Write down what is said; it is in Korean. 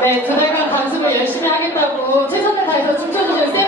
네, 그날간 강습을 열심히 하겠다고 최선을 다해서 춤춰주실 쌤